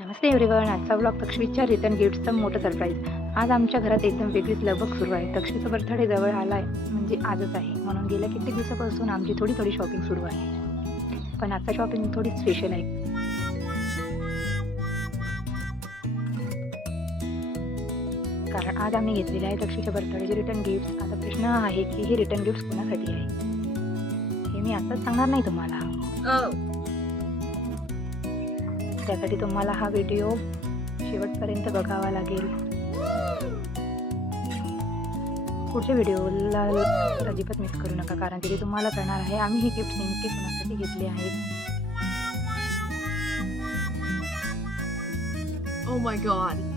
नमस्ते everyone. आजचा vlog तक्षवीच्या return गिफ्टचं मोठं surprise. आज आमच्या घरात एकदम वेगळीच लगबग सुरू आहे. तक्षवीचा बर्थडे जवळ आला आहे, म्हणजे आजच आहे, म्हणून गेल्या कित्येक दिवसापासून आमची थोडी शॉपिंग सुरू आहे. पण आजचा शॉपिंग थोडी स्पेशल आहे, कारण आज आम्ही घेतलेले आहे तक्षवीच्या बर्थडेचे रिटर्न गिफ्ट. आता प्रश्न आहे की हे रिटर्न गिफ्ट कोणासाठी आहे, हे मी आताच सांगणार नाही तुम्हाला. त्यासाठी तुम्हाला हा व्हिडिओ शेवटपर्यंत बघावा लागेल. पुढच्या व्हिडिओला अजिबात मिस करू नका, कारण तिथे तुम्हाला कळणार आहे आम्ही हे गिफ्ट नेमके कोणासाठी घेतले आहेत. Oh my god.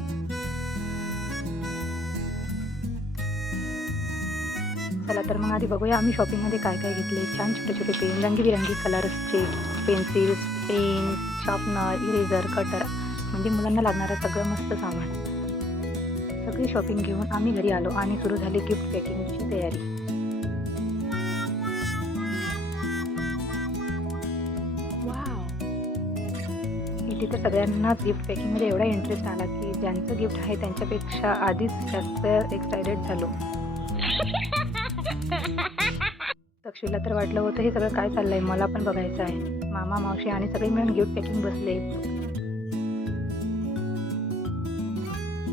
चला तर मग आधी बघूया आम्ही शॉपिंगमध्ये काय काय घेतले. छान छोटे छोटे पेन, रंगीबिरंगी कलर्सचे pencils, pen, sharpener, eraser, cutter, म्हणजे मुलांना लागणारं सगळं मस्त सामान. सगळी शॉपिंग घेऊन आम्ही घरी आलो आणि सुरू झाली गिफ्ट पॅकिंगची तयारी. इथे तर सगळ्यांनाच गिफ्ट पॅकिंगमध्ये एवढा इंटरेस्ट आला की ज्यांचं गिफ्ट आहे त्यांच्यापेक्षा आधीच जास्त एक्सायटेड झालो. तक्षवीला तर वाटलं होतं हे सगळं काय चाललंय, मला पण बघायचं आहे. मामा, मावशी आणि सगळे मिळून गिफ्ट पॅकिंग बसले.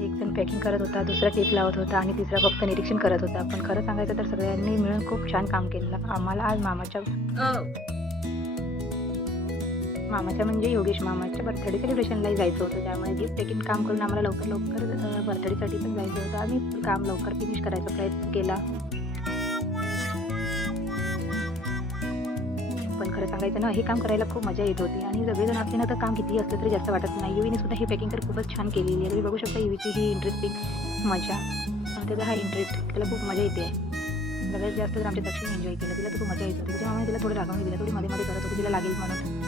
एक जण पॅकिंग करत होता, दुसरा टेप लावत होता आणि तिसरा फक्त निरीक्षण करत होता. पण खरं सांगायचं तर सगळ्यांनी मिळून खूप छान काम केलं. आम्हाला आज मामाच्या म्हणजे योगेश मामाच्या बर्थडे सेलिब्रेशनलाही जायचं होतं, त्यामुळे गिफ्ट पॅकिंग काम करून आम्हाला लवकर बर्थडेसाठी पण जायचं होतं. आम्ही काम लवकर फिनिश करायचा प्रयत्न केला. पण खरं सांगायचं ना, हे काम करायला खूप मजा येत होती आणि सगळेजण असले ना तर काम कितीही असलं तरी जास्त वाटत नाही. युवीने सुद्धा ही पॅकिंग तर खूपच छान केलेली आहे. तुम्ही बघू शकता युवीची ही इंटरेस्टिंग मजा, त्याचा हा इंटरेस्ट, त्याला खूप मजा येते. सगळ्यात जास्त तर आमच्या दक्षिण एन्जॉय केलं. तिला तर खूप मजा येत होती. त्याच्या मामाने तिला थोडी रागवून दिला, थोडी मध्ये करत होती, तिला लागेल म्हणून.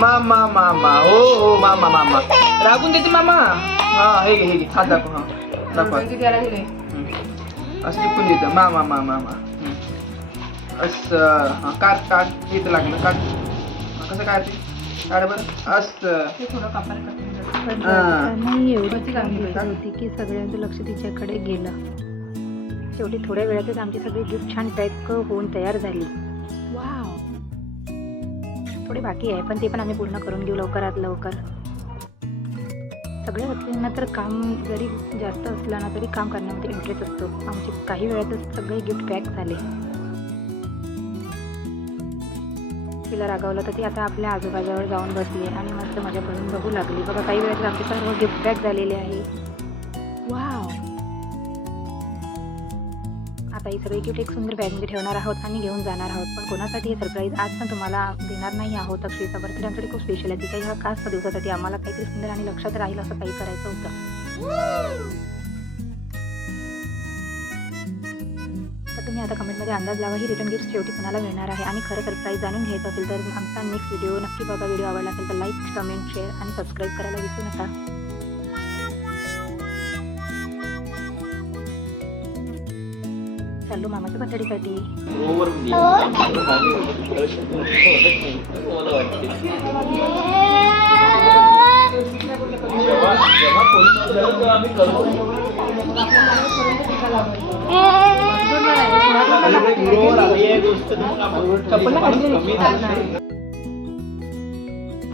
मामा मामा हो मामा मामा रागून देते मामा. हा हे घे हात दाखव. हा दाखव असं टिपून देतं मामा मामा मामा. असं हा काट इथं लागलं. काट कसं काढते, काढ बरं. असं नाही एवढी चांगली होती की सगळ्यांचं लक्ष तिच्याकडे गेलं. शेवटी थोड्या वेळातच आमची सगळी गिफ्ट छान पॅक होऊन तयार झाली. वाव, थोडे बाकी आहे पण ते पण आम्ही पूर्ण करून घेऊ लवकरात लवकर. सगळ्या व्यक्तींना तर काम जरी जास्त असलं ना तरी काम करण्यामध्ये इंटरेस्ट असतो. आमचे काही वेळातच सगळे गिफ्ट पॅक झाले. तिला रागावलं तर ती आता आपल्या आजोबाजवळ जाऊन बसली आणि मस्त मजा करून बघू लागली. बघा काही वेळात आमचे सर्व गिफ्ट पॅक झालेले आहे. वाव, आता ही सगळी गिफ्ट एक सुंदर बॅगमध्ये ठेवणार आहोत आणि घेऊन जाणार आहोत. पण कोणासाठी हे सरप्राईज आज पण तुम्हाला देणार नाही आहोत. तक्षवीचा बर्थडे आमच्यासाठी खूप स्पेशल आहे. तिच्या ह्या खास दिवसासाठी आम्हाला काहीतरी सुंदर आणि लक्षात राहील असं काही करायचं होतं. तर तुम्ही आता कमेंटमध्ये अंदाज लावा ही रिटर्न गिफ्ट शेवटी कोणाला मिळणार आहे. आणि खरं सरप्राईज जाणून घ्यायचं असेल तर आमचा नेक्स्ट व्हिडिओ नक्की बघा. व्हिडिओ आवडला असेल तर लाईक, कमेंट, शेअर आणि सबस्क्राईब करायला विसरू नका. चालू मामाच्या बर्थडेसाठी.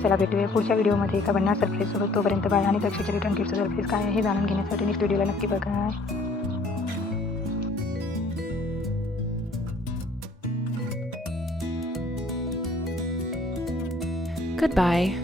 चला भेटूया पुढच्या व्हिडिओमध्ये एका बनणार सरप्राईज सोबत. तोपर्यंत बाय. आणि तक्षवीच्या रिटर्न गिफ्टचं सरप्राईज काय आहे हे जाणून घेण्यासाठी नेक्स्ट व्हिडिओला नक्की बघा. Goodbye.